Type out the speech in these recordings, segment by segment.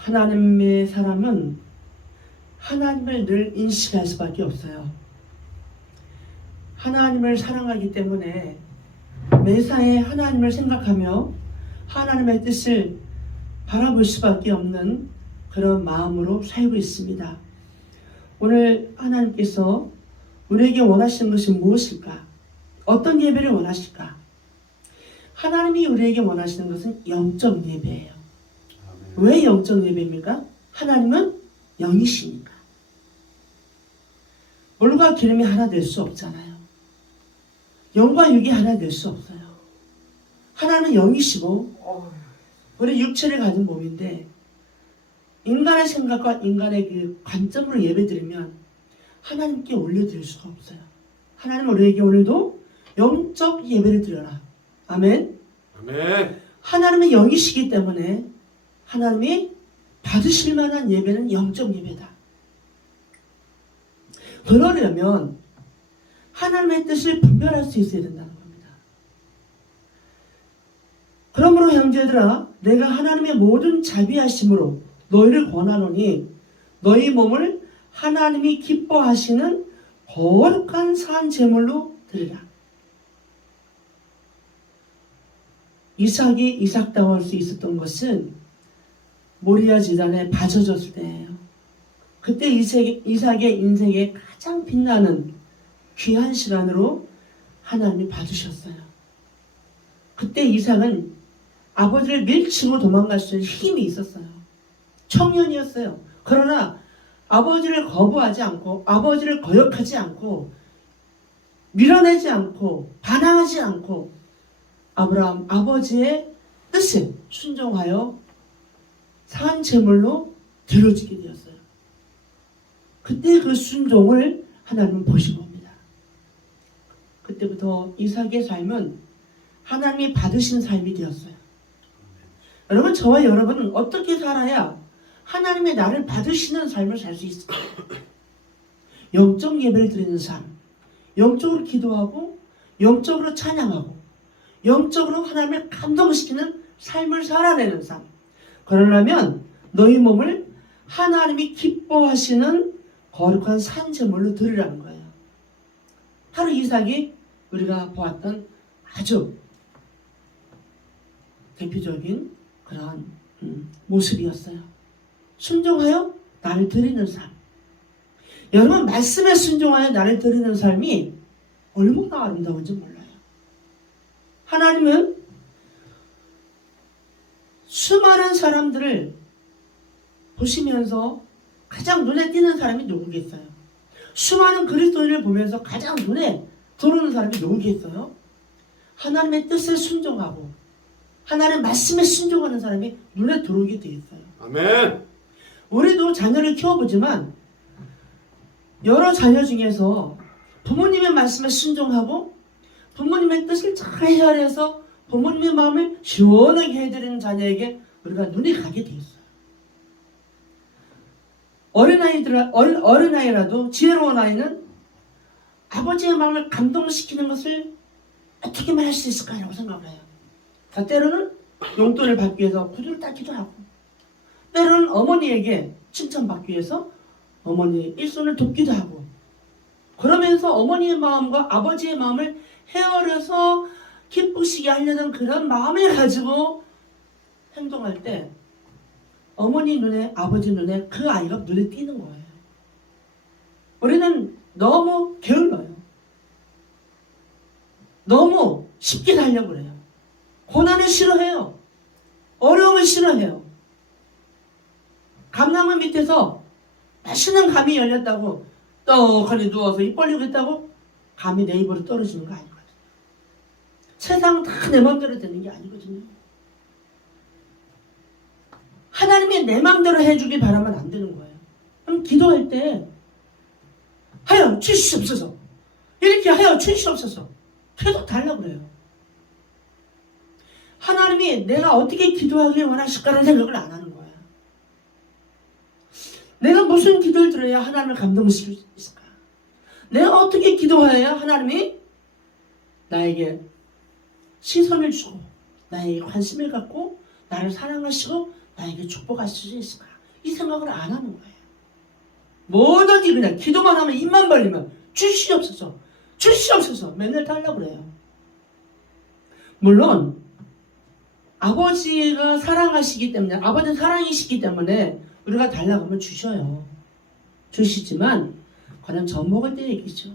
하나님의 사람은 하나님을 늘 인식할 수밖에 없어요. 하나님을 사랑하기 때문에 매사에 하나님을 생각하며 하나님의 뜻을 바라볼 수밖에 없는 그런 마음으로 살고 있습니다. 오늘 하나님께서 우리에게 원하시는 것이 무엇일까? 어떤 예배를 원하실까? 하나님이 우리에게 원하시는 것은 영적 예배예요. 왜 영적 예배입니까? 하나님은 영이시니까. 물과 기름이 하나 될 수 없잖아요. 영과 육이 하나 될 수 없어요. 하나님은 영이시고 우리 육체를 가진 몸인데 인간의 생각과 인간의 그 관점으로 예배드리면 하나님께 올려드릴 수가 없어요. 하나님은 우리에게 오늘도 영적 예배를 드려라. 아멘. 아멘. 하나님은 영이시기 때문에 하나님이 받으실 만한 예배는 영적 예배다. 그러려면 하나님의 뜻을 분별할 수 있어야 된다는 겁니다. 그러므로 형제들아, 내가 하나님의 모든 자비하심으로 너희를 권하노니 너희 몸을 하나님이 기뻐하시는 거룩한 산 제물로 드리라. 이삭이 이삭다워 할 수 있었던 것은 모리아 지단에 바쳐졌을 때예요. 그때 이삭의 인생에 가장 빛나는 귀한 시간으로 하나님이 봐주셨어요. 그때 이삭은 아버지를 밀치고 도망갈 수 있는 힘이 있었어요. 청년이었어요. 그러나 아버지를 거부하지 않고 아버지를 거역하지 않고 밀어내지 않고 반항하지 않고 아브라함 아버지의 뜻에 순종하여 산 제물로 드려지게 되었어요. 그때 그 순종을 하나님은 보신 겁니다. 그때부터 이삭의 삶은 하나님이 받으신 삶이 되었어요. 여러분, 저와 여러분은 어떻게 살아야 하나님의 나를 받으시는 삶을 살 수 있을까요? 영적 예배를 드리는 삶, 영적으로 기도하고 영적으로 찬양하고 영적으로 하나님을 감동시키는 삶을 살아내는 삶. 그러려면 너희 몸을 하나님이 기뻐하시는 거룩한 산제물로 드리라는 거예요. 바로 이삭이 우리가 보았던 아주 대표적인 그러한 모습이었어요. 순종하여 나를 드리는 삶. 여러분, 말씀에 순종하여 나를 드리는 삶이 얼마나 아름다운지 몰라요. 하나님은 수많은 사람들을 보시면서 가장 눈에 띄는 사람이 누구겠어요? 수많은 그리스도인을 보면서 가장 눈에 들어오는 사람이 누구겠어요? 하나님의 뜻에 순종하고 하나님의 말씀에 순종하는 사람이 눈에 들어오게 되어 있어요. 아멘. 우리도 자녀를 키워보지만 여러 자녀 중에서 부모님의 말씀에 순종하고 부모님의 뜻을 잘 헤아려서 부모님의 마음을 시원하게 해드리는 자녀에게 우리가 눈이 가게 되어 있어요. 어린아이라도 지혜로운 아이는 아버지의 마음을 감동시키는 것을 어떻게 말할 수 있을까라고 생각을 해요. 때로는 용돈을 받기 위해서 구두를 닦기도 하고, 때로는 어머니에게 칭찬받기 위해서 어머니의 일손을 돕기도 하고, 그러면서 어머니의 마음과 아버지의 마음을 헤아려서 기쁘시게 하려는 그런 마음을 가지고 행동할 때 어머니 눈에, 아버지 눈에 그 아이가 눈에 띄는 거예요. 우리는 너무 게을러요. 너무 쉽게 살려고 그래요. 고난을 싫어해요. 어려움을 싫어해요. 감나무 밑에서 맛있는 감이 열렸다고 떡하니 누워서 입 벌리고 있다고 감이 내 입으로 떨어지는 거 아니거든요. 세상 다 내 마음대로 되는 게 아니거든요. 하나님이 내 마음대로 해주길 바라면 안 되는 거예요. 그럼 기도할 때 하여 주시옵소서, 이렇게 하여 주시옵소서 계속 달라고 그래요. 하나님이 내가 어떻게 기도하길 원하실까라는 생각을 안 하는 거예요. 내가 무슨 기도를 들어야 하나님을 감동시킬 수 있을까? 내가 어떻게 기도해야 하나님이 나에게 시선을 주고 나에게 관심을 갖고 나를 사랑하시고 나에게 축복하실 수 있을까? 이 생각을 안 하는 거예요. 뭐든지 그냥 기도만 하면 입만 벌리면 주시옵소서 주시옵소서 맨날 달라고 그래요. 물론 아버지가 사랑하시기 때문에, 아버지는 사랑이시기 때문에 우리가 달라고 하면 주셔요. 주시지만 그냥 젖 먹을 때 얘기죠.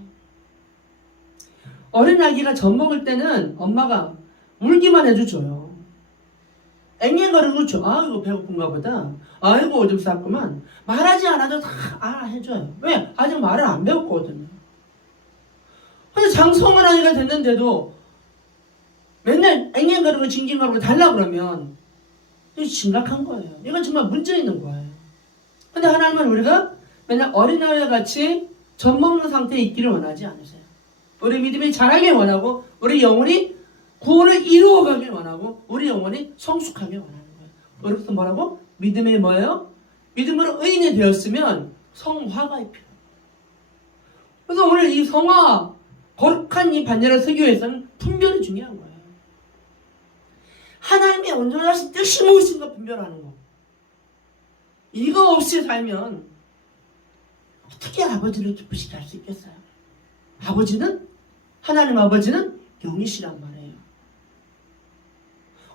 어린 아기가 젖 먹을 때는 엄마가 울기만 해도 줘요. 앵앵거리고 줘. 아이고 배고픈가 보다. 아이고 오줌 쌌구만. 말하지 않아도 다 해줘요. 왜? 아직 말을 안 배웠거든요. 근데 장성한 아이가 됐는데도 맨날 앵앵거리고 징징거리고 달라 그러면 이거 심각한 거예요. 이건 정말 문제 있는 거예요. 근데 하나님은 우리가 맨날 어린아이와 같이 젖 먹는 상태에 있기를 원하지 않으세요. 우리 믿음이 자라길 원하고 우리 영혼이 구원을 이루어가길 원하고 우리 영혼이 성숙하길 원하는 거예요. 그래서 뭐라고? 믿음이 뭐예요? 믿음으로 의인이 되었으면 성화가 필요해요. 그래서 오늘 이 성화, 거룩한 이 반야라 설교에서는 분별이 중요한 거예요. 하나님의 온전하신 뜻이 무엇인가 분별하는 거. 이거 없이 살면 어떻게 아버지를 기쁘시게 할 수 있겠어요? 아버지는, 하나님 아버지는 영이시란 말이에요.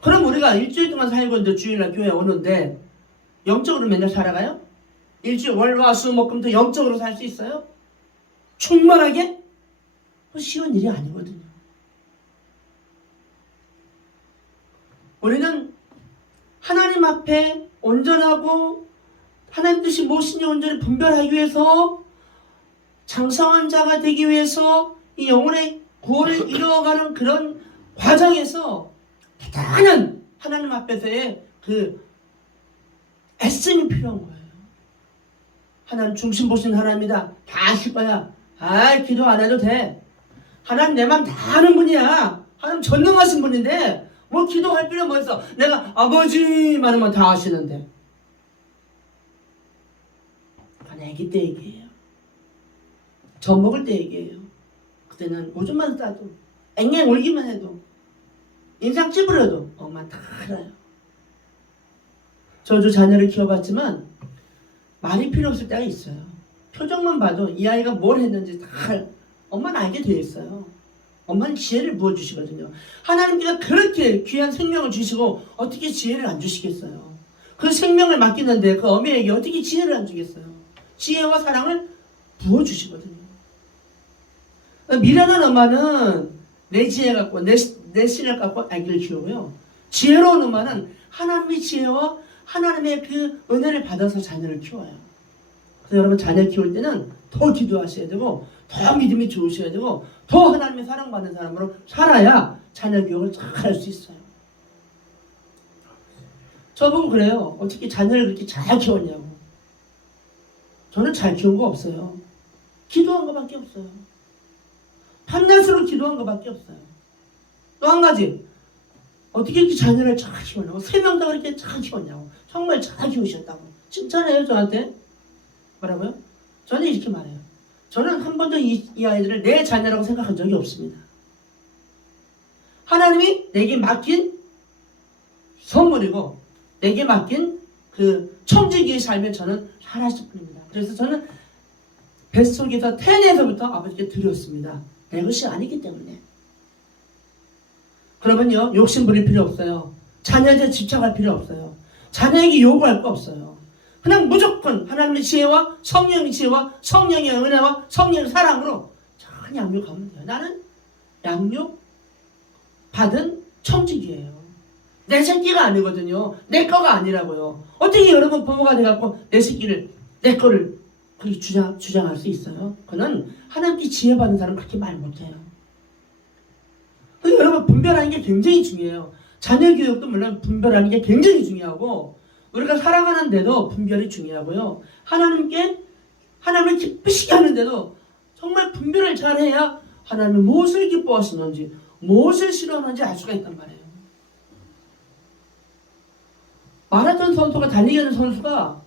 그럼 우리가 일주일 동안 살고 있는데 주일날 교회 오는데 영적으로 맨날 살아가요? 일주일 월화수목금토 영적으로 살 수 있어요? 충만하게? 쉬운 일이 아니거든요. 우리는 하나님 앞에 온전하고 하나님 뜻이 무엇인지 온전히 분별하기 위해서 장성한 자가 되기 위해서 이 영혼의 구원을 이루어가는 그런 과정에서 대단한 하나님 앞에서의 그 애씀이 필요한 거예요. 하나님 중심 보신 하나님이다. 다 아실 거야. 기도 안 해도 돼. 하나님 내 맘 다 아는 분이야. 하나님 전능하신 분인데 뭐 기도할 필요 뭐 있어. 내가 아버지만 하면 다 아시는데. 그건 애기 때 얘기예요. 젖 먹을 때 얘기예요. 그때는 오줌만 싸도 앵앵 울기만 해도 인상 찌푸려도 엄마 다 알아요. 저도 자녀를 키워봤지만 말이 필요 없을 때가 있어요. 표정만 봐도 이 아이가 뭘 했는지 다 엄마는 알게 되어 있어요. 엄마는 지혜를 부어주시거든요. 하나님께서 그렇게 귀한 생명을 주시고 어떻게 지혜를 안 주시겠어요? 그 생명을 맡기는데 그 어미에게 어떻게 지혜를 안 주겠어요? 지혜와 사랑을 부어주시거든요. 미련한 엄마는 내 지혜 갖고 내 실력 갖고 아기를 키우고요. 지혜로운 엄마는 하나님의 지혜와 하나님의 그 은혜를 받아서 자녀를 키워요. 그래서 여러분 자녀 키울 때는 더 기도하셔야 되고 더 믿음이 좋으셔야 되고 더 하나님의 사랑받는 사람으로 살아야 자녀 교육을 잘 할 수 있어요. 저보고 그래요. 어떻게 자녀를 그렇게 잘 키웠냐고. 저는 잘 키운 거 없어요. 기도한 거밖에 없어요. 밤낮으로 기도한 거밖에 없어요. 또 한 가지, 어떻게 이렇게 자녀를 잘 키웠냐고. 3명 다 그렇게 잘 키웠냐고. 정말 잘 키우셨다고 칭찬해요 저한테. 뭐라고요? 저는 이렇게 말해요. 저는 한 번도 이 아이들을 내 자녀라고 생각한 적이 없습니다. 하나님이 내게 맡긴 선물이고 내게 맡긴 그 청지기의 삶에 저는 살았을 뿐입니다. 그래서 저는 뱃속에서 태내에서부터 아버지께 드렸습니다. 내 것이 아니기 때문에. 그러면요 욕심 부릴 필요 없어요. 자녀한테 집착할 필요 없어요. 자녀에게 요구할 거 없어요. 그냥 무조건 하나님의 지혜와 성령의 지혜와 성령의 은혜와 성령의 사랑으로 잘 양육하면 돼요. 나는 양육 받은 청지기예요. 내 새끼가 아니거든요. 내 거가 아니라고요. 어떻게 여러분 부모가 돼갖고 내 새끼를 내 거를 그렇게 주장할 수 있어요? 그는 하나님께 지혜 받는 사람 그렇게 말 못해요. 여러분 분별하는 게 굉장히 중요해요. 자녀 교육도 물론 분별하는 게 굉장히 중요하고 우리가 살아가는데도 분별이 중요하고요. 하나님을 기쁘시게 하는데도 정말 분별을 잘해야 하나님이 무엇을 기뻐하시는지 무엇을 싫어하는지 알 수가 있단 말이에요. 마라톤 선수가 달리기 하는 선수가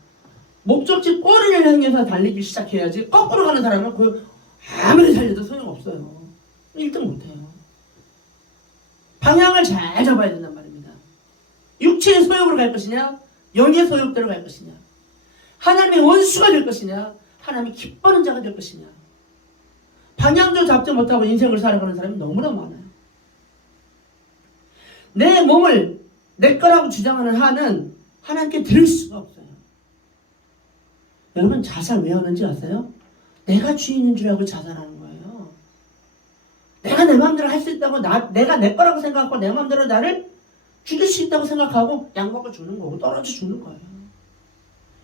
목적지 꼬리를 향해서 달리기 시작해야지 거꾸로 가는 사람은 그 아무리 달려도 소용없어요. 1등 못해요. 방향을 잘 잡아야 된단 말입니다. 육체의 소욕으로 갈 것이냐 영의 소욕대로 갈 것이냐. 하나님의 원수가 될 것이냐, 하나님이 기뻐하는 자가 될 것이냐. 방향도 잡지 못하고 인생을 살아가는 사람이 너무나 많아요. 내 몸을 내 거라고 주장하는 한은 하나님께 드릴 수가 없어요. 여러분 자살 왜 하는지 아세요? 내가 주인인 줄 알고 자살하는 거예요. 내가 내 마음대로 할 수 있다고, 내가 내 거라고 생각하고 내 마음대로 나를 죽일 수 있다고 생각하고 양먹어 주는 거고 떨어져 주는 거예요.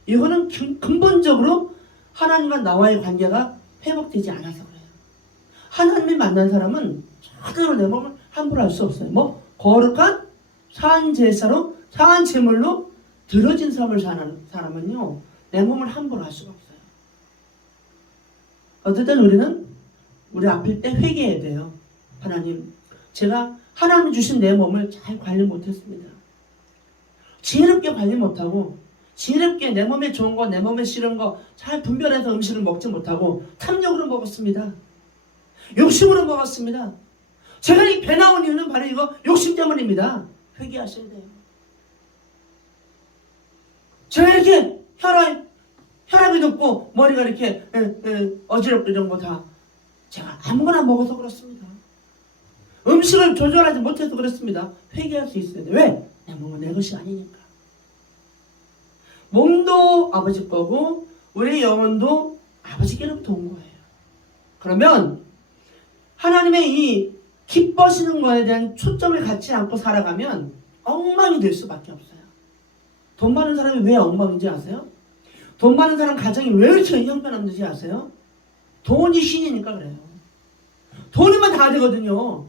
이거는 근본적으로 하나님과 나와의 관계가 회복되지 않아서 그래요. 하나님을 만난 사람은 절대로 내 몸을 함부로 할 수 없어요. 뭐 거룩한 사한 제사로, 사한 제물로 들어진 삶을 사는 사람은요, 내 몸을 함부로 할 수가 없어요. 어쨌든 우리는 우리 아플 때 회개해야 돼요. 하나님, 제가 하나님이 주신 내 몸을 잘 관리 못했습니다. 지혜롭게 관리 못하고, 지혜롭게 내 몸에 좋은 거, 내 몸에 싫은 거 잘 분별해서 음식을 먹지 못하고 탐욕으로 먹었습니다. 욕심으로 먹었습니다. 제가 이 배 나온 이유는 바로 이거 욕심 때문입니다. 회개하셔야 돼요. 제가 이렇게 혈압이 높고 머리가 이렇게 어지럽고 이런 거 다 제가 아무거나 먹어서 그렇습니다. 음식을 조절하지 못해서 그렇습니다. 회개할 수 있어야 돼요. 왜? 내 몸은 내 것이 아니니까. 몸도 아버지 거고 우리 영혼도 아버지께로부터 온 거예요. 그러면 하나님의 이 기뻐하시는 것에 대한 초점을 갖지 않고 살아가면 엉망이 될 수밖에 없어요. 돈 많은 사람이 왜 엉망인지 아세요? 돈 많은 사람 가정이 왜 이렇게 형편없는지 아세요? 돈이 신이니까 그래요. 돈이면 다 되거든요.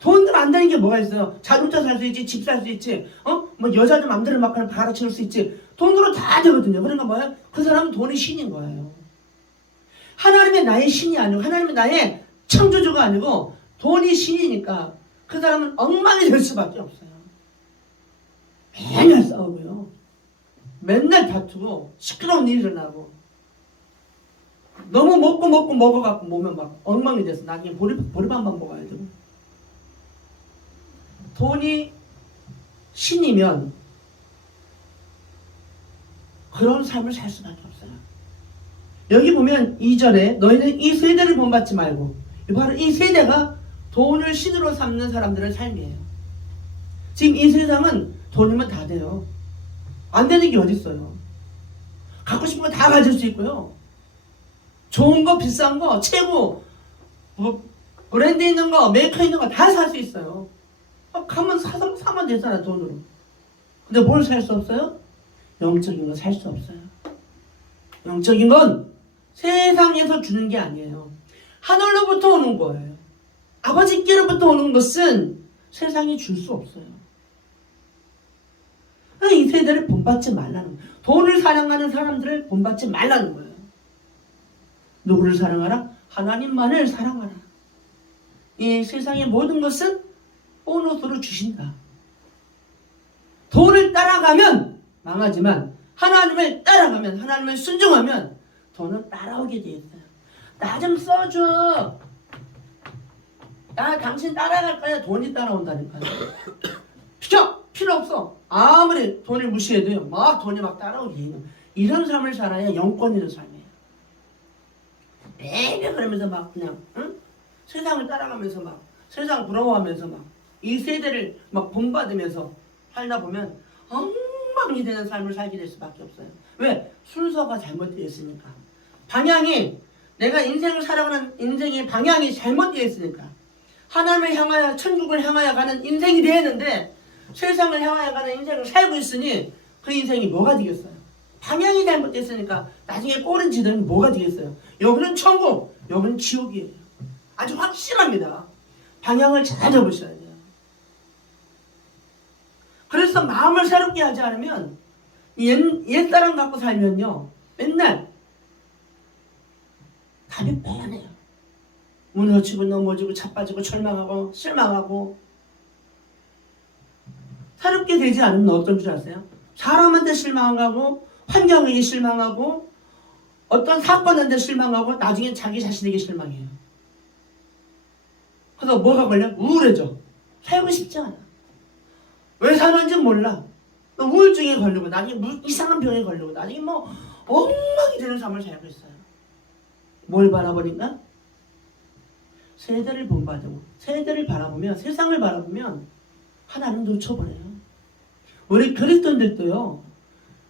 돈들 안 되는 게 뭐가 있어요? 자동차 살 수 있지, 집 살 수 있지, 뭐 여자들 맘대로 막 그냥 갈아치울 수 있지. 돈으로 다 되거든요. 그러니까 뭐예요? 그 사람은 돈이 신인 거예요. 하나님의 나의 신이 아니고, 하나님의 나의 창조주가 아니고, 돈이 신이니까 그 사람은 엉망이 될 수밖에 없어요. 맨날 싸우고요. 맨날 다투고, 시끄러운 일이 일어나고, 너무 먹어갖고 몸에 막 엉망이 돼서 나중에 보리밥만 먹어야 되고. 돈이 신이면 그런 삶을 살 수밖에 없어요. 여기 보면 2절에 너희는 이 세대를 본받지 말고, 바로 이 세대가 돈을 신으로 삼는 사람들의 삶이에요. 지금 이 세상은 돈이면 다 돼요. 안 되는 게 어디 있어요. 갖고 싶은 거 다 가질 수 있고요. 좋은 거, 비싼 거, 최고 뭐 브랜드 있는 거, 메이커 있는 거 다 살 수 있어요. 가면 사면 되잖아, 돈으로. 근데 뭘 살 수 없어요? 영적인 거 살 수 없어요. 영적인 건 세상에서 주는 게 아니에요. 하늘로부터 오는 거예요. 아버지께로부터 오는 것은 세상이 줄 수 없어요. 이 세대를 본받지 말라는 거예요. 돈을 사랑하는 사람들을 본받지 말라는 거예요. 누구를 사랑하라? 하나님만을 사랑하라. 이 세상의 모든 것은 보너스로 주신다. 돈을 따라가면 망하지만 하나님을 따라가면, 하나님을 순종하면 돈은 따라오게 돼 있어요. 나 좀 써줘. 나 당신 따라갈 거야. 돈이 따라온다니까요. 필요 없어. 아무리 돈을 무시해도요, 막 돈이 막 따라오게. 이런 삶을 살아야 영권 있는 삶이에요. 매일 그러면서 막 그냥 세상을 따라가면서 막 세상 부러워하면서 막 이 세대를 막 본받으면서 살다 보면 엉망이 되는 삶을 살게 될 수밖에 없어요. 왜? 순서가 잘못되어 있으니까. 방향이, 내가 인생을 살아가는 인생의 방향이 잘못되어 있으니까. 하나님을 향하여, 천국을 향하여 가는 인생이 되었는데 세상을 향하여 가는 인생을 살고 있으니 그 인생이 뭐가 되겠어요? 방향이 잘못됐으니까 나중에 꼴은 지더니 뭐가 되겠어요? 여기는 천국, 여기는 지옥이에요. 아주 확실합니다. 방향을 잘 잡으셔야 돼요. 그래서 마음을 새롭게 하지 않으면 옛사람 갖고 살면요, 맨날 답이 뻔해요. 무너지고 넘어지고 자빠지고 절망하고 실망하고. 새롭게 되지 않으면 어떤 줄 아세요? 사람한테 실망하고, 환경에게 실망하고, 어떤 사건한테 실망하고, 나중에 자기 자신에게 실망해요. 그래서 뭐가 걸려? 우울해져. 살고 싶지 않아. 왜 사는지 몰라. 우울증에 걸리고, 나중에 이상한 병에 걸리고, 나중에 뭐 엉망이 되는 삶을 살고 있어요. 뭘 바라보니까? 세대를 본받고 세대를 바라보면 세상을 바라보면 하나님 놓쳐버려요. 우리 그리스도인들도요.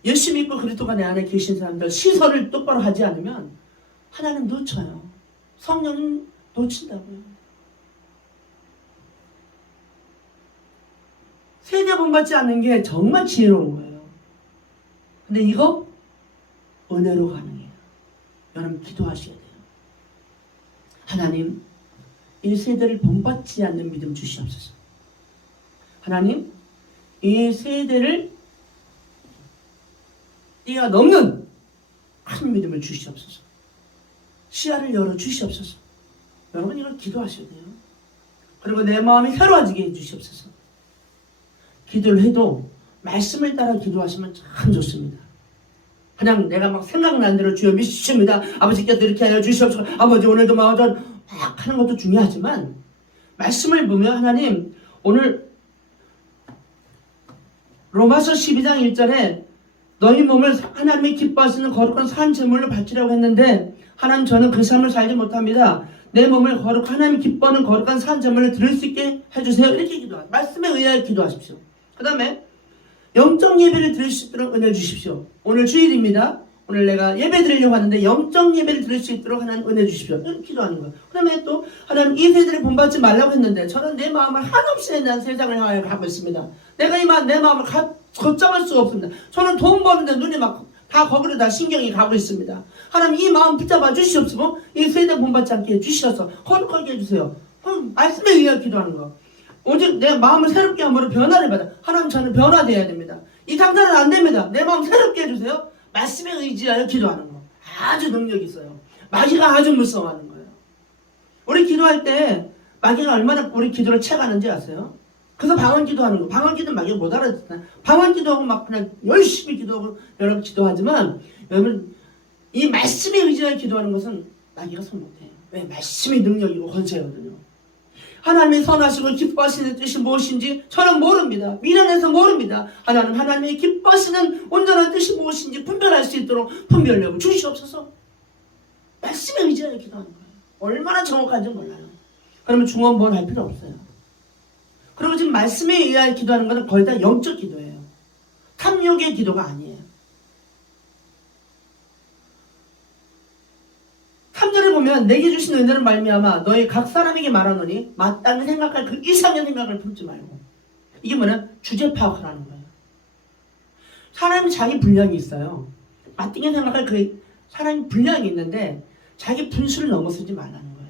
예수 믿고 그리스도가 내 안에 계신 사람들 시선을 똑바로 하지 않으면 하나님 놓쳐요. 성령님 놓친다고요. 세대 본받지 않는 게 정말 지혜로운 거예요. 근데 이거 은혜로 가능해요. 여러분 기도하셔야 돼요. 하나님 이 세대를 본받지 않는 믿음 주시옵소서. 하나님 이 세대를 뛰어넘는 큰 믿음을 주시옵소서. 시야를 열어 주시옵소서. 여러분 이걸 기도하셔야 돼요. 그리고 내 마음이 새로워지게 해주시옵소서. 기도를 해도 말씀을 따라 기도하시면 참 좋습니다. 그냥 내가 막 생각나는 대로 주여 믿습니다. 아버지께서 이렇게 하여 주시옵소서. 아버지 오늘도 막 하는 것도 중요하지만 말씀을 보면 하나님 오늘 로마서 12장 1절에 너희 몸을 하나님이 기뻐하시는 거룩한 산 제물로 바치라고 했는데 하나님 저는 그 삶을 살지 못합니다. 내 몸을 하나님이 기뻐하는 거룩한 산 제물로 드릴 수 있게 해주세요. 이렇게 기도하세요. 말씀에 의하여 기도하십시오. 그 다음에 영적 예배를 드릴 수 있도록 은혜 주십시오. 오늘 주일입니다. 오늘 내가 예배 드리려고 하는데 영적 예배를 드릴 수 있도록 하나님 은혜 주십시오. 이렇게 기도하는 거예요. 그 다음에 또 하나님 이 세대를 본받지 말라고 했는데 저는 내 마음을 한없이 난 세상을 향하여 가고 있습니다. 내가 내 마음을 걷잡을 수가 없습니다. 저는 돈 버는데 눈이 막 다 거기로 다 신경이 가고 있습니다. 하나님 이 마음 붙잡아 주시옵시고 이 세대 본받지 않게 해주셔서 거룩하게 해주세요. 말씀에 의하여 기도하는 거. 오직 내 마음을 새롭게 함으로 변화를 받아. 하나님 저는 변화되어야 됩니다. 이 당사는 안 됩니다. 내 마음 새롭게 해주세요. 말씀에 의지하여 기도하는 거. 아주 능력이 있어요. 마귀가 아주 무서워하는 거예요. 우리 기도할 때 마귀가 얼마나 우리 기도를 채가는지 아세요? 그래서 방언 기도하는 거. 방언 기도는 마귀가 못 알아듣잖아요. 방언 기도하고 막 그냥 열심히 기도하고 여러분 기도하지만 여러분 이 말씀에 의지하여 기도하는 것은 마귀가 손 못해요. 왜? 말씀이 능력이고 권세거든요. 하나님이 선하시고 기뻐하시는 뜻이 무엇인지 저는 모릅니다. 미련해서 모릅니다. 하나님이 기뻐하시는 온전한 뜻이 무엇인지 분별할 수 있도록 분별력을 주시옵소서. 말씀에 의지하여 기도하는 거예요. 얼마나 정확한지 몰라요. 그러면 중언부언 할 필요 없어요. 그리고 지금 말씀에 의하여 기도하는 것은 거의 다 영적 기도예요. 탐욕의 기도가 아니에요. 3절에 보면 내게 주신 은혜를 말미암아 너희 각 사람에게 말하노니 마땅히 생각할 그 이상의 생각을 품지 말고. 이게 뭐냐? 주제 파악을 하는 거예요. 사람이 자기 분량이 있어요. 마땅히 생각할 그 사람이 분량이 있는데 자기 분수를 넘어서지 말라는 거예요.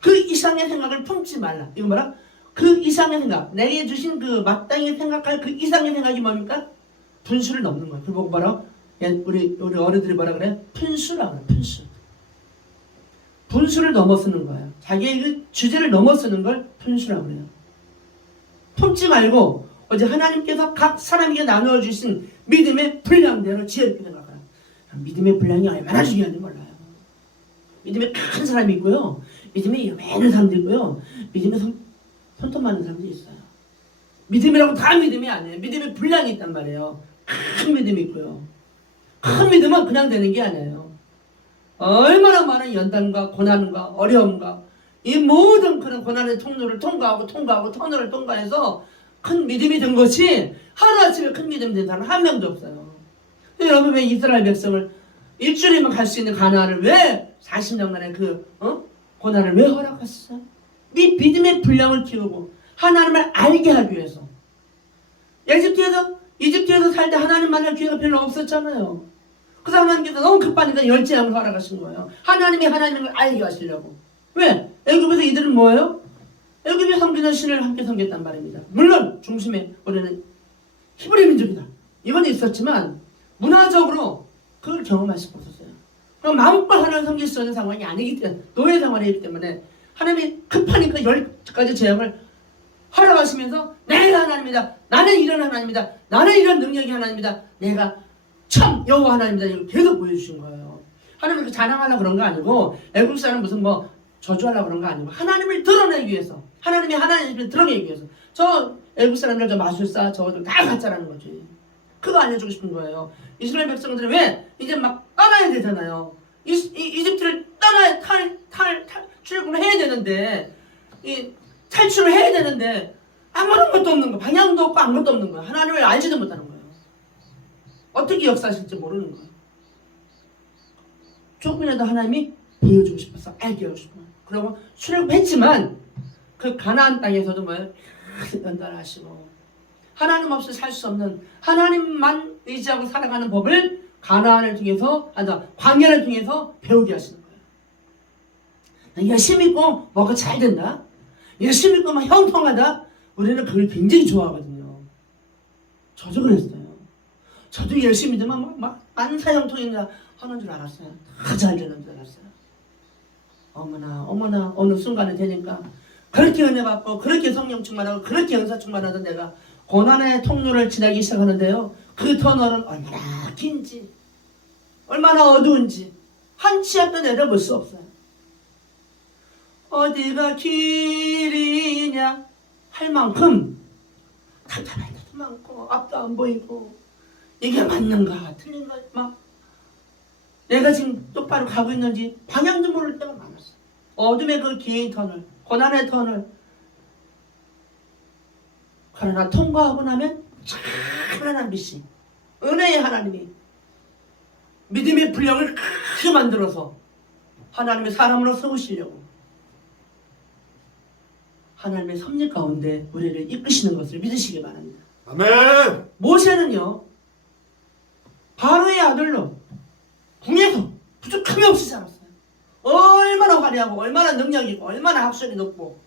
그 이상의 생각을 품지 말라. 이거 뭐라? 그 이상의 생각. 내게 주신 그 마땅히 생각할 그 이상의 생각이 뭡니까? 분수를 넘는 거예요. 그거 뭐라? 우리 어른들이 뭐라 그래? 분수라 그래. 분수. 분수를 넘어서는 거예요. 자기의 그 주제를 넘어서는 걸 분수라고 그래요. 품지 말고 어제 하나님께서 각 사람에게 나누어 주신 믿음의 분량대로 지혜롭게 생각하라. 믿음의 분량이 얼마나 중요한지 몰라요. 믿음에 큰 사람이 있고요. 믿음에 많은 사람도 있고요. 믿음에 손톱 많은 사람도 있어요. 믿음이라고 다 믿음이 아니에요. 믿음의 분량이 있단 말이에요. 큰 믿음이 있고요. 큰 믿음은 그냥 되는 게 아니에요. 얼마나 많은 연단과 고난과 어려움과 이 모든 그런 고난의 통로를 통과하고 터널을 통과해서 큰 믿음이 된 것이 하루아침에 큰 믿음이 된 사람 한 명도 없어요. 여러분 왜 이스라엘 백성을 일주일이면 갈 수 있는 가나안을 왜 40년간의 고난을 왜 허락하셨어요? 이 믿음의 분량을 키우고 하나님을 알게 하기 위해서. 이집트에서 살 때 하나님 만날 기회가 별로 없었잖아요. 그래서 하나님께서 너무 급하니까 열제함을 허락하신 거예요. 하나님을 알게 하시려고. 왜? 애굽에서 이들은 뭐예요? 애굽에 섬기는 신을 함께 섬겼단 말입니다. 물론 중심에 우리는 히브리 민족이다. 이건 있었지만 문화적으로 그걸 경험할 수가 없었어요. 그럼 마음껏 하나님을 섬길 수 있는 상황이 아니기 때문에 노예 생활이기 때문에 하나님이 급하니까 10가지 재앙을 허락하시면서 내가 하나님이다. 나는 이런 하나님이다. 나는 이런 능력이 하나님이다. 내가 참 여호와 하나님이다. 이걸 계속 보여주신 거예요. 하나님을 그렇게 자랑하려고 그런 거 아니고 애국 사람 무슨 저주하려고 그런 거 아니고 하나님을 드러내기 위해서 하나님을 드러내기 위해서 저 애국 사람들 저 마술사 저들 다 가짜라는 거지. 그거 알려주고 싶은 거예요. 이스라엘 백성들이 왜 이제 막 떠나야 되잖아요. 이집트를 떠나야 출국을 해야 되는데 탈출을 해야 되는데 아무런 것도 없는 거, 방향도 없고 아무것도 없는 거예요. 하나님을 알지도 못하는 거예요. 어떻게 역사하실지 모르는 거예요. 조금이라도 하나님이 보여주고 싶어서 알게 하고 싶어요. 그러고 출애굽했지만 그 가나안 땅에서도 뭐예요? 연단하시고 하나님 없이 살 수 없는 하나님만 의지하고 살아가는 법을 가나안을 통해서 광야를 통해서 배우게 하시는 거예요. 열심히 있고 뭐가 잘 된다. 열심히 있고 막 형통하다. 우리는 그걸 굉장히 좋아하거든요. 저도 그랬어요. 저도 열심히 되면 막 만사형통인가 하는 줄 알았어요. 다 잘 되는 줄 알았어요. 어머나 어느 순간에 되니까 그렇게 은혜 받고 그렇게 성령 충만하고 그렇게 영사 충만하던 내가 고난의 통로를 지나기 시작하는데요. 그 터널은 얼마나 긴지 얼마나 어두운지 한 치 앞도 내려볼 수 없어요. 어디가 길이냐 할 만큼 답답할 때도 많고 앞도 안 보이고 이게 맞는가 틀린가 막 내가 지금 똑바로 가고 있는지 방향도 모를 때가 많았어요. 어둠의 그 긴 터널, 고난의 터널. 그러나 통과하고 나면 찬란한 빛이 은혜의 하나님이 믿음의 분량을 크게 만들어서 하나님의 사람으로 세우시려고 하나님의 섭리 가운데 우리를 이끄시는 것을 믿으시기 바랍니다. 아멘. 모세는요 바로의 아들로 궁에서 부족함이 없이 살았어요. 얼마나 화려하고 얼마나 능력이 있고 얼마나 학술이 높고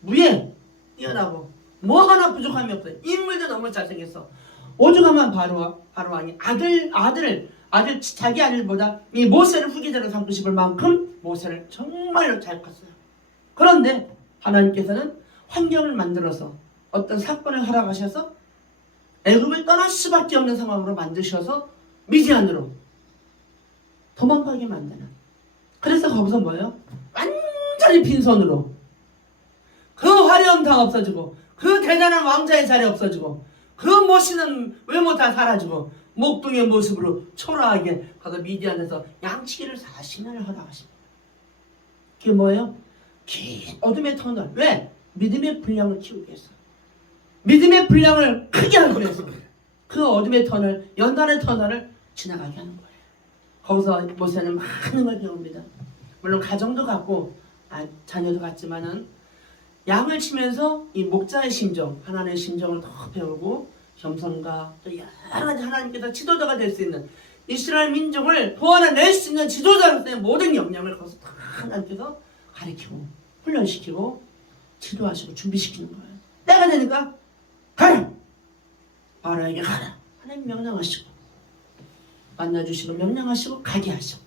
무예 뛰어나고 뭐 하나 부족함이 없어요. 인물도 너무 잘생겼어. 오죽하면 바로 왕이 자기 아들보다 이 모세를 후계자로 삼고 싶을 만큼 모세를 정말로 잘 컸어요. 그런데 하나님께서는 환경을 만들어서 어떤 사건을 허락하셔서 애굽을 떠날 수밖에 없는 상황으로 만드셔서 미디안으로 도망가게 만드는. 그래서 거기서 뭐예요? 완전히 빈손으로 그 화려함 다 없어지고 그 대단한 왕자의 자리 없어지고 그 멋있는 외모 다 사라지고 목동의 모습으로 초라하게 가서 미디안에서 양치기를 40년을 허락하십니다. 그게 뭐예요? 긴 어둠의 터널. 왜? 믿음의 분량을 키우기 위해서. 믿음의 분량을 크게 하기 위해서 그 어둠의 터널, 연단의 터널을 지나가게 하는 거예요. 거기서 모세는 많은 걸 배웁니다. 물론 가정도 갖고 자녀도 갖지만은 양을 치면서 이 목자의 심정, 하나님의 심정을 더 배우고 겸손과 또 여러 가지 하나님께서 지도자가 될 수 있는 이스라엘 민족을 도와낼 수 있는 지도자로서의 모든 역량을 거기서 다 하나님께서 가르치고 훈련시키고 지도하시고 준비시키는 거예요. 때가 되니까 가라! 바로에게 가라! 하나님 명령하시고 만나주시고 명령하시고 가게 하시고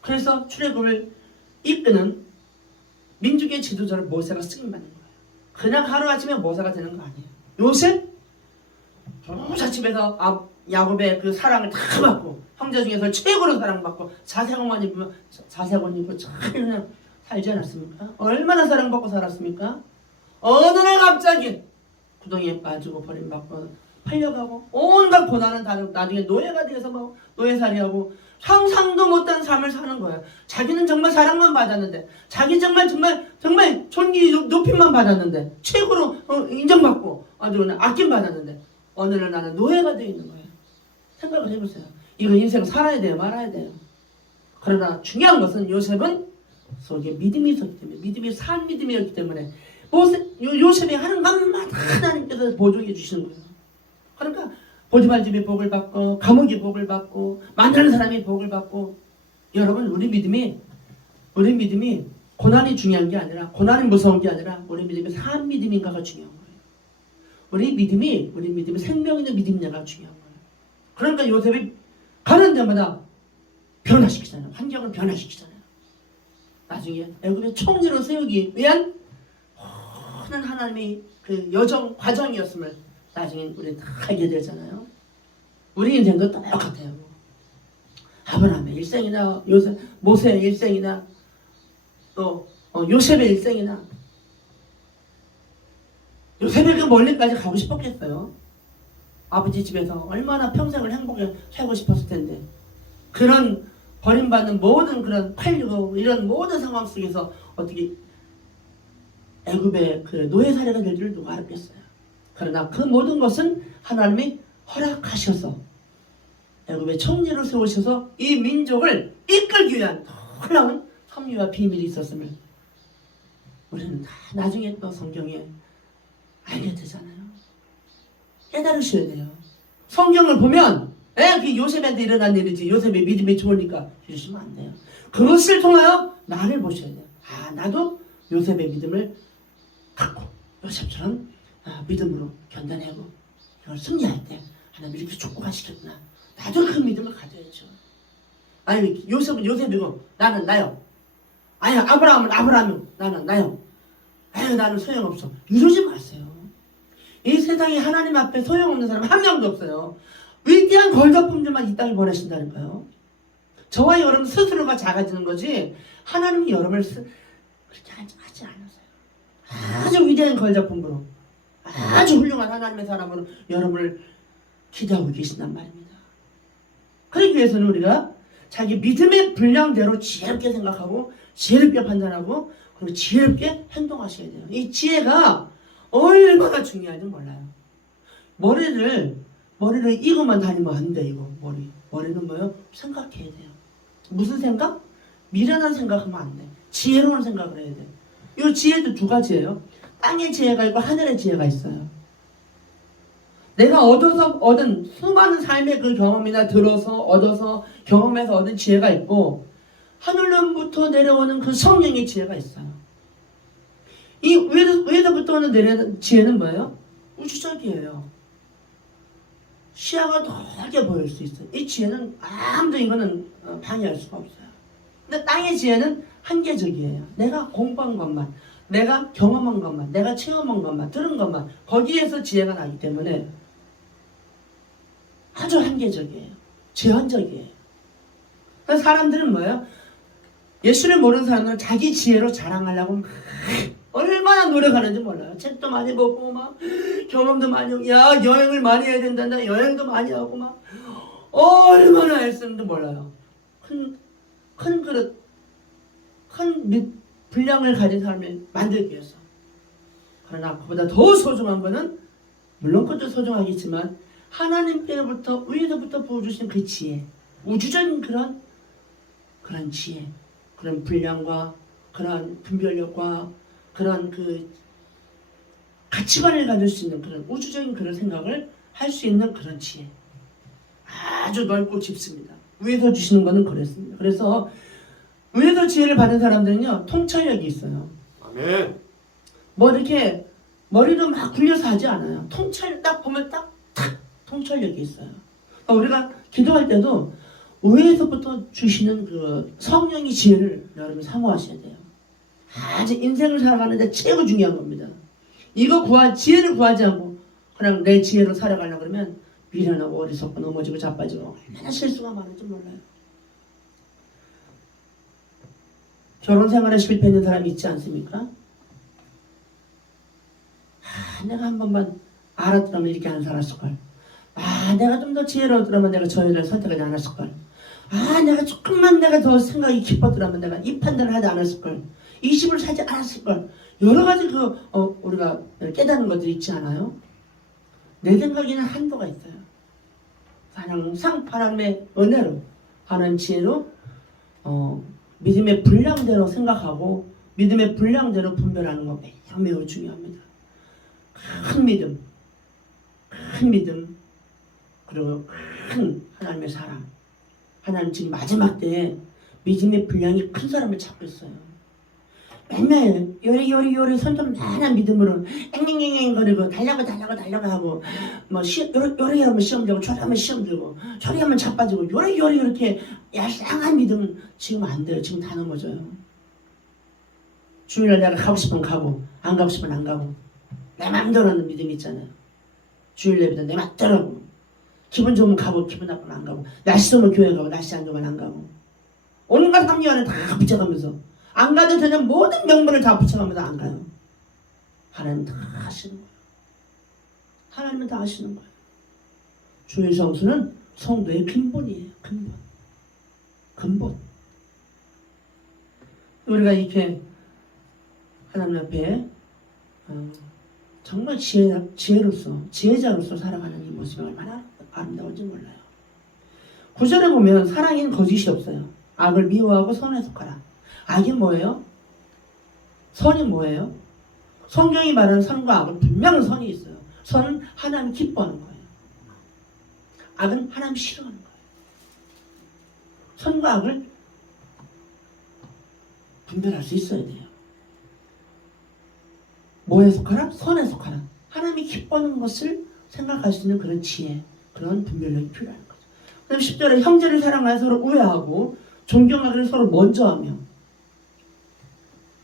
그래서 출애굽을 이끄는 민족의 지도자를 모세가 쓰임받는 거예요. 그냥 하루아침에 모세가 되는 거 아니에요. 요셉? 부잣집에서 야곱의 그 사랑을 다 받고 형제 중에서 최고로 사랑받고 자세공만 입으면 자세공 입고 잘 그냥 살지 않았습니까? 얼마나 사랑받고 살았습니까? 어느 날 갑자기 구덩이에 빠지고 버림받고 팔려가고 온갖 고난은 다 나중에 노예가 되어서 막 노예살이하고 상상도 못한 삶을 사는 거예요. 자기는 정말 사랑만 받았는데 자기 정말 존귀 높임만 받았는데 최고로 인정받고 아주 그냥 아낌 받았는데 어느 날 나는 노예가 되어 있는 거예요. 생각을 해보세요. 이거 인생 살아야 돼요 말아야 돼요. 그러나 중요한 것은 요셉은 속에 믿음이 있었기 때문에 믿음이 산 믿음이었기 때문에 요셉이 하는 것마다 하나님께서 보조해 주시는 거예요. 그러니까 보디발 집이 복을 받고 감옥이 복을 받고 만나는 사람이 복을 받고 여러분 우리 믿음이 고난이 중요한 게 아니라 고난이 무서운 게 아니라 우리 믿음이 산 믿음인가가 중요한 거예요. 우리 믿음이 생명 있는 믿음이냐가 중요한 거예요. 그러니까 요셉이 가는 데마다 변화시키잖아요. 환경을 변화시키잖아요. 나중에 애굽의 총리로 세우기 위한 모든 하나님의 그 여정 과정이었음을 나중에 우리 다 알게 되잖아요. 우리 인생도 똑같아요. 아브라함의 일생이나 모세의 일생이나 또 요셉의 일생이나 요셉이 그 멀리까지 가고 싶었겠어요. 아버지 집에서 얼마나 평생을 행복하게 살고 싶었을 텐데 그런 버림받는 모든 그런 팔리고 이런 모든 상황 속에서 어떻게 애굽의 그 노예 사례가 될 줄 누가 알았겠어요. 그러나 그 모든 것은 하나님이 허락하셔서 애굽의 총리로 세우셔서 이 민족을 이끌기 위한 놀라운 섭리와 비밀이 있었음을 우리는 다 나중에 또 성경에 알게 되잖아요. 깨달으셔야 돼요. 성경을 보면 그 요셉한테 일어난 일이지 요셉의 믿음이 좋으니까 이러시면 안 돼요. 그것을 통하여 나를 보셔야 돼요. 나도 요셉의 믿음을 갖고 요셉처럼 믿음으로 견뎌내고 이걸 승리할 때 하나님 이렇게 축복하시겠구나. 나도 그 믿음을 가져야죠. 아니 요셉은 요셉이고 나는 나요. 아니 아브라함은 아브라함이고 나는 나요. 아유 나는 소용없어. 이러지 마세요. 이 세상에 하나님 앞에 소용없는 사람 한 명도 없어요. 위대한 걸작품들만 이 땅에 보내신다니까요. 저와 여러분 스스로가 작아지는 거지 하나님이 여러분을 그렇게 하지 않으세요. 아주 위대한 걸작품으로 아주 훌륭한 하나님의 사람으로 여러분을 기대하고 계신단 말입니다. 그러기 위해서는 우리가 자기 믿음의 분량대로 지혜롭게 생각하고 지혜롭게 판단하고 그리고 지혜롭게 행동하셔야 돼요. 이 지혜가 얼마나 중요한지 몰라요. 머리를 이고만 다니면 안 돼. 이거 머리는 뭐예요? 생각해야 돼요. 무슨 생각? 미련한 생각하면 안 돼. 지혜로운 생각을 해야 돼. 이 지혜도 두 가지예요. 땅의 지혜가 있고 하늘의 지혜가 있어요. 내가 얻은 수많은 삶의 그 경험이나 얻어서 경험해서 얻은 지혜가 있고 하늘로부터 내려오는 그 성령의 지혜가 있어요. 이 위에서부터 오는 내려오는 지혜는 뭐예요? 우주적이에요. 시야가 넓게 보일 수 있어요. 이 지혜는 아무도 이거는 방해할 수가 없어요. 근데 땅의 지혜는 한계적이에요. 내가 공부한 것만, 내가 경험한 것만, 내가 체험한 것만, 들은 것만 거기에서 지혜가 나기 때문에 아주 한계적이에요. 제한적이에요. 그래서 사람들은 뭐예요? 예수를 모르는 사람들은 자기 지혜로 자랑하려고 얼마나 노력하는지 몰라요. 책도 많이 보고 막 경험도 많이 하고 여행을 많이 해야 된다. 나 여행도 많이 하고 막 얼마나 애쓰는지 몰라요. 큰 그릇 큰 분량을 가진 사람을 만들기 위해서. 그러나 그보다 더 소중한 것은 물론 그것도 소중하겠지만 하나님께로부터 위에서부터 부어주신 그 지혜, 우주적인 그런 지혜, 그런 분량과 그런 분별력과 그런 그 가치관을 가질 수 있는 그런 우주적인 그런 생각을 할 수 있는 그런 지혜, 아주 넓고 깊습니다. 위에서 주시는 것은 그랬습니다. 그래서 위에서 지혜를 받은 사람들은요 통찰력이 있어요. 아멘. 뭐 이렇게 머리로 막 굴려서 하지 않아요. 딱 보면 딱 통찰력이 있어요. 그러니까 우리가 기도할 때도 위에서부터 주시는 그 성령의 지혜를 여러분 사모하셔야 돼요. 아주 인생을 살아가는데 최고 중요한 겁니다. 지혜를 구하지 않고 그냥 내 지혜로 살아가려고 그러면 미련하고 어리석고 넘어지고 자빠지고 얼마나 실수가 많은지 몰라요. 결혼 생활에 실패했는 사람이 있지 않습니까? 내가 한 번만 알았더라면 이렇게 안 살았을걸. 내가 좀 더 지혜로웠더라면 내가 저 여자를 선택하지 않았을걸. 내가 조금만 내가 더 생각이 깊었더라면 내가 이 판단을 하지 않았을걸. 이 집을 사지 않았을걸. 여러 가지 우리가 깨닫는 것들이 있지 않아요? 내 생각에는 한도가 있어요. 항상 하나님의 은혜로, 하나님 지혜로 믿음의 분량대로 생각하고 믿음의 분량대로 분별하는 거 매우 중요합니다. 큰 믿음, 그리고 큰 하나님의 사랑. 하나님 지금 마지막 때에 믿음의 분량이 큰 사람을 찾고 있어요. 맨날 요리 손톱만한 믿음으로 앵앵앵앵 거리고 달려고 하고 뭐 요리 하면 시험 되고 저리 하면 시험 되고 저리 하면 자빠지고 요리 이렇게 얄쌍한 믿음은 지금 안 돼요. 지금 다 넘어져요. 주일날 내가 가고 싶으면 가고 안 가고 싶으면 안 가고 내 마음대로 하는 믿음이 있잖아요. 주일 예배도 내 맘대로 하고 기분 좋으면 가고 기분 나쁘면 안 가고 날씨 좋으면 교회 가고 날씨 안 좋으면 안 가고 온갖 합리화를 다 붙여가면서 안 가도 되는 모든 명분을 다 붙여가면서 안 가요. 하나님은 다 하시는 거예요. 하나님은 다 하시는 거예요. 주의 성수는 성도의 근본이에요. 근본. 우리가 이렇게 하나님 앞에 정말 지혜자로서 살아가는 이 모습이 얼마나 아름다운지 몰라요. 9절에 보면 사랑에는 거짓이 없어요. 악을 미워하고 선에 속하라. 악이 뭐예요? 선이 뭐예요? 성경이 말하는 선과 악은 분명한 선이 있어요. 선은 하나님 기뻐하는 거예요. 악은 하나님 싫어하는 거예요. 선과 악을 분별할 수 있어야 돼요. 뭐에 속하라? 선에 속하라. 하나님이 기뻐하는 것을 생각할 수 있는 그런 지혜, 그런 분별력이 필요한 거죠. 그다음 10절에 형제를 사랑하여 서로 우애하고 존경하기를 서로 먼저 하며.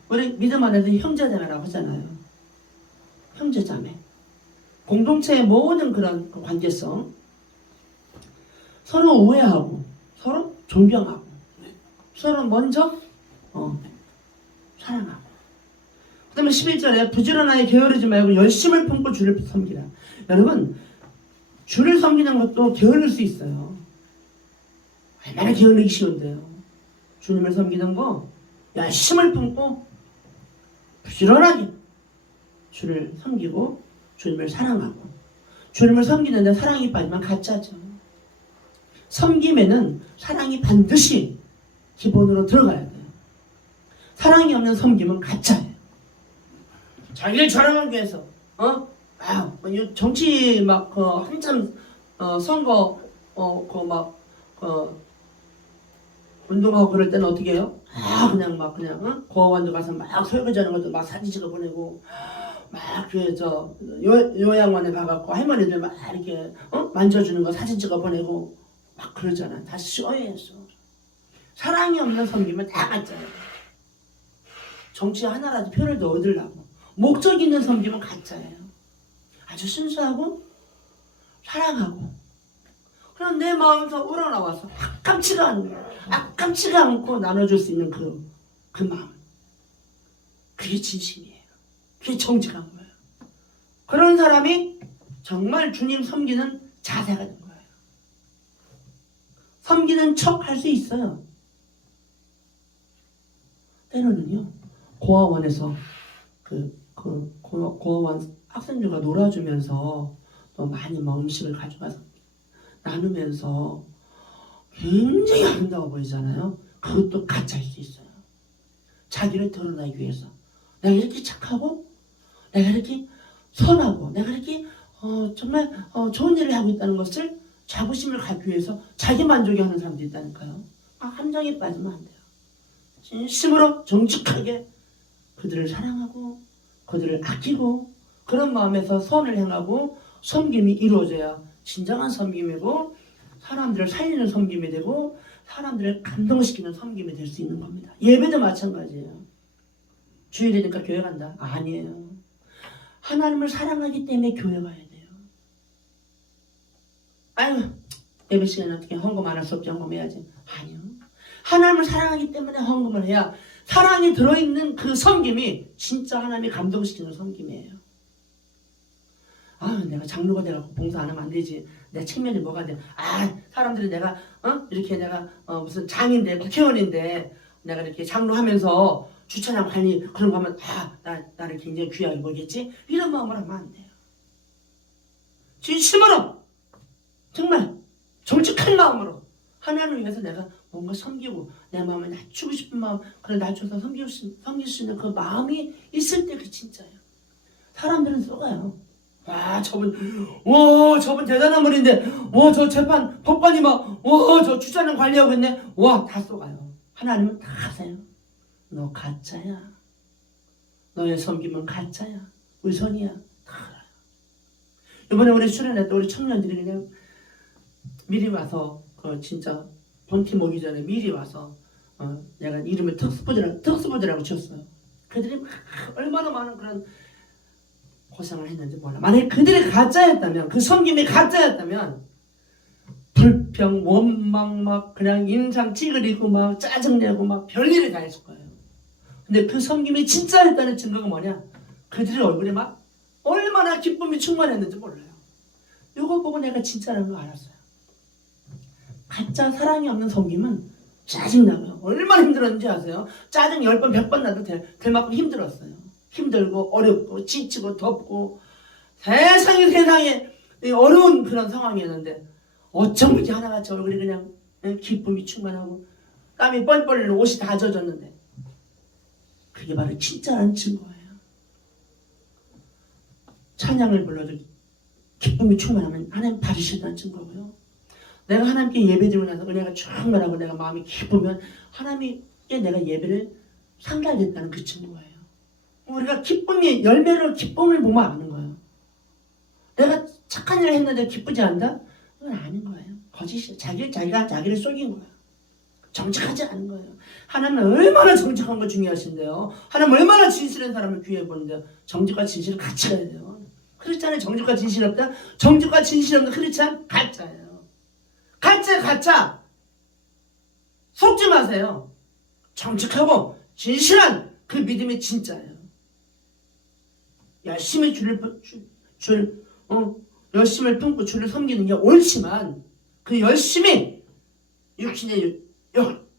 우리 믿음 안에서 형제자매라고 하잖아요. 형제자매. 공동체의 모든 그런 관계성. 서로 우애하고 서로 존경하고 서로 먼저 사랑하고. 그 다음에 11절에 부지런하게 게으르지 말고 열심을 품고 주를 섬기라. 여러분, 주를 섬기는 것도 게을릴 수 있어요. 얼마나 게을르기 쉬운데요. 주님을 섬기는 거 열심을 품고 부지런하게 주를 섬기고 주님을 사랑하고. 주님을 섬기는데 사랑이 빠지면 가짜죠. 섬김에는 사랑이 반드시 기본으로 들어가야 돼요. 사랑이 없는 섬김은 가짜예요. 자기를 자랑하기 위해서 정치 막 한참 선거 운동하고 그럴 때는 어떻게 해요? 그냥 고아원도 가서 막 설거지하는 것도 막 사진 찍어 보내고 막 요양원에 가갖고 할머니들 막 이렇게 만져주는 거 사진 찍어 보내고 막 그러잖아. 다 쇼예요. 사랑이 없는 섬김은 다 가짜예요. 정치 하나라도 표를 더 얻으려고. 목적 있는 섬김은 가짜예요. 아주 순수하고 사랑하고. 그럼 내 마음에서 우러나와서 아깝지가 않고 나눠줄 수 있는 그 마음. 그게 진심이에요. 그게 정직한 거예요. 그런 사람이 정말 주님 섬기는 자세가 된 거예요. 섬기는 척 할 수 있어요. 때로는요, 고아원에서 고아원 학생들과 놀아주면서 또 많이 음식을 가져가서 나누면서 굉장히 아름다워 보이잖아요. 그것도 가짜일 수 있어요. 자기를 드러내기 위해서. 내가 이렇게 착하고, 내가 이렇게 선하고, 내가 이렇게 정말 좋은 일을 하고 있다는 것을 자부심을 갖기 위해서 자기 만족이 하는 사람도 있다니까요. 함정에 빠지면 안 돼요. 진심으로 정직하게 그들을 사랑하고 그들을 아끼고 그런 마음에서 선을 행하고 섬김이 이루어져야 진정한 섬김이고 사람들을 살리는 섬김이 되고 사람들을 감동시키는 섬김이 될 수 있는 겁니다. 예배도 마찬가지예요. 주일이니까 교회 간다? 아니에요. 하나님을 사랑하기 때문에 교회 가야 돼요. 아유, 예배 시간에 어떻게 헌금 안 할 수 없지, 헌금해야지. 아니요. 하나님을 사랑하기 때문에 헌금을 해야 사랑이 들어있는 그 섬김이 진짜 하나님이 감동시키는 섬김이에요. 내가 장로가 돼갖고 봉사 안 하면 안 되지. 내 측면이 뭐가 돼. 사람들이 내가 이렇게 내가 무슨 장인데 국회의원인데 내가 이렇게 장로하면서 주차장 관리 그런 거 하면 나를 굉장히 귀하게 보겠지. 이런 마음으로 하면 안 돼요. 진심으로 정말 정직한 마음으로 하나님을 위해서 내가 뭔가 섬기고 내 마음을 낮추고 싶은 마음, 그런 낮춰서 섬길 수 있는 그 마음이 있을 때 그 진짜예요. 사람들은 속아요. 저분 대단한 분인데, 저 재판, 법관이 저 주차장 관리하고 있네. 다 속아요. 하나님은 다 아세요. 너 가짜야. 너의 섬김은 가짜야. 의선이야. 다 알아요. 이번에 우리 수련회 때 우리 청년들이 그냥 미리 와서, 진짜 본티 모기 전에 미리 와서, 내가 이름을 특수부대라고 지었어요. 그들이 얼마나 많은 그런 고생을 했는지 몰라. 만약에 그들이 가짜였다면, 그 섬김이 가짜였다면 불평, 원망, 막 그냥 인상 찌그리고 막 짜증내고 막 별일을 다 했을 거예요. 근데 그 섬김이 진짜였다는 증거가 뭐냐? 그들의 얼굴에 막 얼마나 기쁨이 충만했는지 몰라요. 이거 보고 내가 진짜라는 거 알았어요. 가짜 사랑이 없는 섬김은 짜증나고요. 얼마나 힘들었는지 아세요? 짜증 10번 100번 나도 될 만큼 힘들었어요. 힘들고 어렵고 지치고 덥고 세상에 어려운 그런 상황이었는데 어쩜 그렇게 하나같이 얼굴이 그냥 기쁨이 충만하고 땀이 뻘뻘 흘리고 옷이 다 젖었는데 그게 바로 진짜라는 증거예요. 찬양을 불러도 기쁨이 충만하면 하나님 받으신다는 증거고요. 내가 하나님께 예배드리고 나서 은혜가 충만하고 내가 마음이 기쁘면 하나님께 내가 예배를 상달됐다는 그 증거예요. 우리가 기쁨이 열매를 기쁨을 보면 아는 거예요. 내가 착한 일을 했는데 기쁘지 않다? 그건 아닌 거예요. 거짓이에요. 자기가 자기를 속인 거예요. 정직하지 않은 거예요. 하나님은 얼마나 정직한 거 중요하신데요. 하나님은 얼마나 진실한 사람을 귀해 보는데요. 정직과 진실을 같이 가야 돼요. 크리스찬은 정직과 진실이 없다? 정직과 진실이 없는 크리스찬 가짜예요. 가짜. 속지 마세요. 정직하고 진실한 그 믿음이 진짜예요. 열심히 열심을 품고 주를 섬기는 게 옳지만 그 열심히 육신의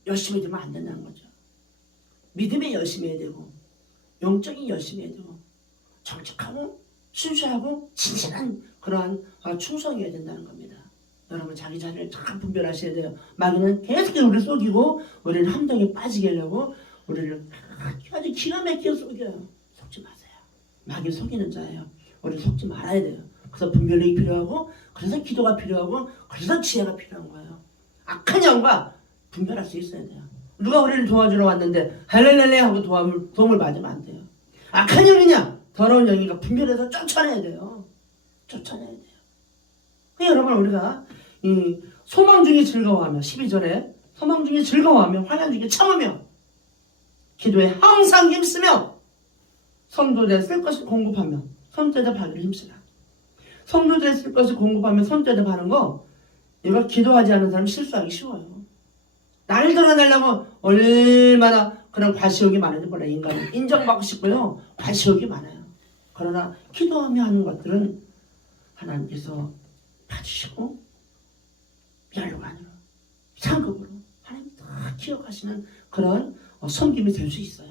열심히 되면 안 된다는 거죠. 믿음에 열심히 해야 되고 영적인 열심히 해야 되고 정직하고 순수하고 진실한 그러한 충성해야 된다는 겁니다. 여러분 자기 자신을 잘 분별하셔야 돼요. 마귀는 계속 우리를 속이고 우리를 함정에 빠지게 하려고 우리를 아주 기가 막히게 속여요. 속지 마세요. 마귀 속이는 자예요. 우리를 속지 말아야 돼요. 그래서 분별력이 필요하고 그래서 기도가 필요하고 그래서 지혜가 필요한 거예요. 악한 영과 분별할 수 있어야 돼요. 누가 우리를 도와주러 왔는데 할렐렐레 하고 도움을 받으면 안 돼요. 악한 영이냐 더러운 영이가 분별해서 쫓아내야 돼요. 쫓아내야 돼요. 여러분 우리가 이 소망 중에 즐거워하며 12절에 소망 중에 즐거워하며 환난 중에 참으며 기도에 항상 힘쓰며 성도들의 쓸 것을 공급하며 손대접 하기를 힘쓰라. 성도들의 쓸 것을 공급하며 손대접 하는 거 이거 기도하지 않는 사람 실수하기 쉬워요. 나를 드러내려고 얼마나 그런 과시욕이 많은지 몰라. 인간은 인정받고 싶고요 과시욕이 많아요. 그러나 기도하며 하는 것들은 하나님께서 봐주시고 멸관으로 상급으로 하나님 다 기억하시는 그런 섬김이 될 수 있어요.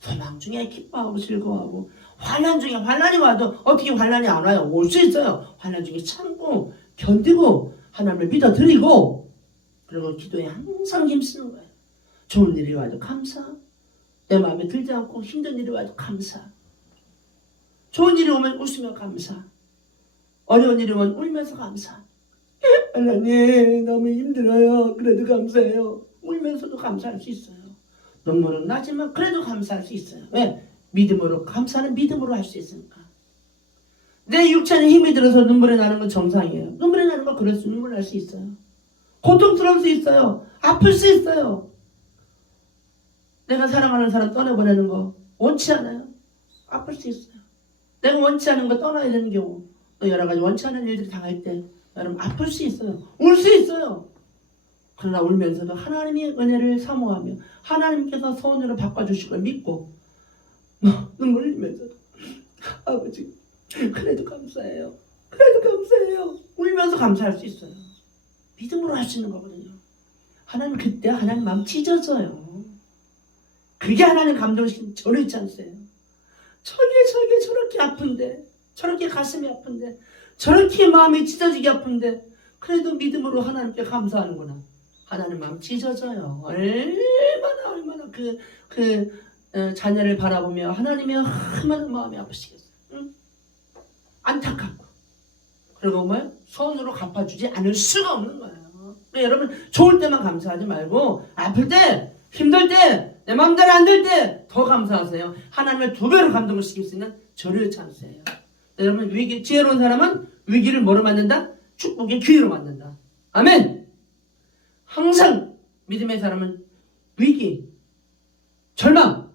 소망 중에 기뻐하고 즐거워하고 환난 중에 환난이 와도 어떻게 환난이 안 와요? 올 수 있어요. 환난 중에 참고 견디고 하나님을 믿어드리고 그리고 기도에 항상 힘쓰는 거예요. 좋은 일이 와도 감사, 내 마음에 들지 않고 힘든 일이 와도 감사, 좋은 일이 오면 웃으며 감사, 어려운 일이 오면 울면서 감사. 하나님 너무 힘들어요. 그래도 감사해요. 울면서도 감사할 수 있어요. 눈물은 나지만 그래도 감사할 수 있어요. 왜? 믿음으로 감사는 믿음으로 할 수 있으니까. 내 육체는 힘이 들어서 눈물이 나는 건 정상이에요. 눈물이 나는 건 그럴 수 눈물 날 수 있어요. 고통스러울 수 있어요. 아플 수 있어요. 내가 사랑하는 사람 떠나보내는 거 원치 않아요. 아플 수 있어요. 내가 원치 않은 거 떠나야 되는 경우 또 여러 가지 원치 않은 일들이 당할 때 여러분 아플 수 있어요. 울 수 있어요. 그러나 울면서도 하나님의 은혜를 사모하며 하나님께서 소원으로 바꿔주실 걸 믿고 눈물 흘리면서도 아버지 그래도 감사해요. 그래도 감사해요. 울면서 감사할 수 있어요. 믿음으로 할 수 있는 거거든요. 하나님 그때 하나님 마음 찢어져요. 그게 하나님 감동시키는 저를 있지 않으세요? 저게 저렇게 아픈데 저렇게 가슴이 아픈데 저렇게 마음이 찢어지게 아픈데 그래도 믿음으로 하나님께 감사하는구나. 하나님 마음 찢어져요. 얼마나 자녀를 바라보며 하나님이 얼마나 마음이 아프시겠어요. 응? 안타깝고 그리고 뭐 손으로 갚아주지 않을 수가 없는 거예요. 그러니까 여러분 좋을 때만 감사하지 말고 아플 때 힘들 때 내 마음대로 안 될 때 더 감사하세요. 하나님을 두 배로 감동을 시킬 수 있는 저를 찬스예요. 여러분 지혜로운 사람은 위기를 뭐로 만든다? 축복의 기회로 만든다. 아멘. 항상 믿음의 사람은 위기, 절망,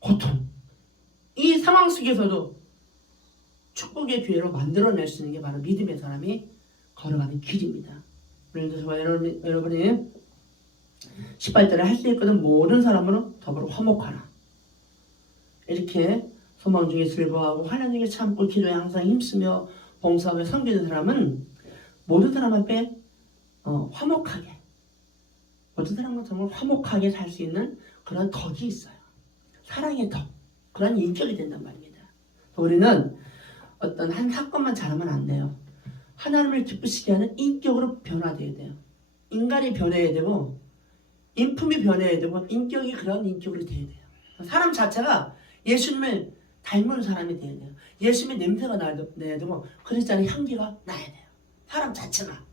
고통 이 상황 속에서도 축복의 기회로 만들어낼 수 있는 게 바로 믿음의 사람이 걸어가는 길입니다. 그래서 저와 여러분이 18절에 할 수 있거든 모든 사람으로 더불어 화목하라. 이렇게 소망 중에 즐거워하고 환난 중에 참고 기도에 항상 힘쓰며 봉사하며 섬기는 사람은 모든 사람 앞에 화목하게, 모든 사람과 정말 화목하게 살 수 있는 그런 덕이 있어요. 사랑의 덕, 그런 인격이 된단 말입니다. 우리는 어떤 한 사건만 잘하면 안 돼요. 하나님을 기쁘시게 하는 인격으로 변화되어야 돼요. 인간이 변해야 되고 인품이 변해야 되고 인격이 그런 인격으로 되어야 돼요. 사람 자체가 예수님을 닮은 사람이 되어야 돼요. 예수님의 냄새가 나야 되고 그리스도의 향기가 나야 돼요. 사람 자체가.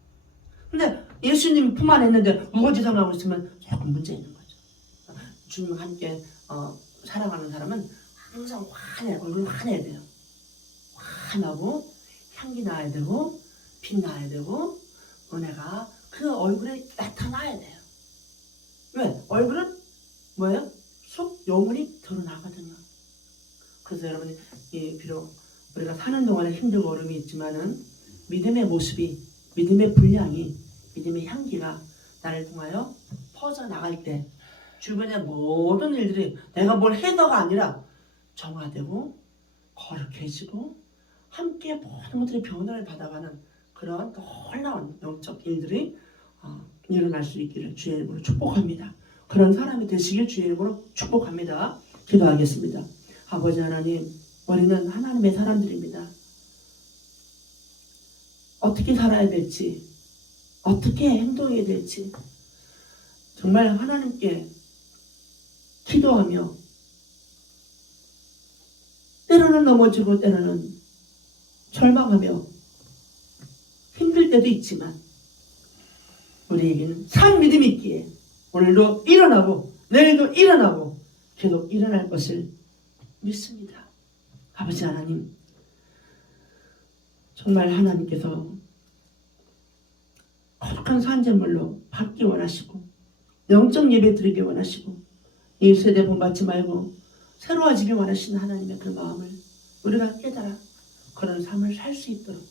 근데 예수님 품 안에 있는데 우거지상하고 있으면 조금 문제 있는 거죠. 주님과 함께 사랑하는 사람은 항상 얼굴 환해야 돼요. 환하고 향기 나야 되고 빛 나야 되고 은혜가 그 얼굴에 나타나야 돼요. 왜? 얼굴은 뭐예요? 속 영혼이 드러나거든요. 그래서 여러분이 비록 우리가 사는 동안에 힘들고 어려움이 있지만은 믿음의 모습이, 믿음의 분량이, 믿음의 향기가 나를 통하여 퍼져나갈 때 주변의 모든 일들이 내가 뭘 해서가 아니라 정화되고 거룩해지고 함께 모든 것들이 변화를 받아가는 그런 놀라운 영적 일들이 일어날 수 있기를 주의 이름으로 축복합니다. 그런 사람이 되시길 주의 이름으로 축복합니다. 기도하겠습니다. 아버지 하나님, 우리는 하나님의 사람들입니다. 어떻게 살아야 될지, 어떻게 행동해야 될지 정말 하나님께 기도하며 때로는 넘어지고 때로는 절망하며 힘들 때도 있지만 우리에게는 산 믿음이 있기에 오늘도 일어나고 내일도 일어나고 계속 일어날 것을 믿습니다. 아버지 하나님, 정말 하나님께서 거룩한 산재물로 받기 원하시고 영적 예배 드리기 원하시고 이 세대 본받지 말고 새로워지기 원하시는 하나님의 그 마음을 우리가 깨달아 그런 삶을 살 수 있도록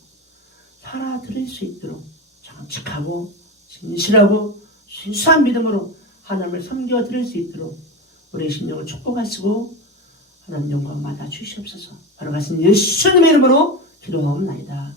살아드릴 수 있도록 정직하고 진실하고 순수한 믿음으로 하나님을 섬겨드릴 수 있도록 우리의 심령을 축복하시고 하나님 영광 받아 주시옵소서. 바로 가신 예수님의 이름으로 기도하옵나이다.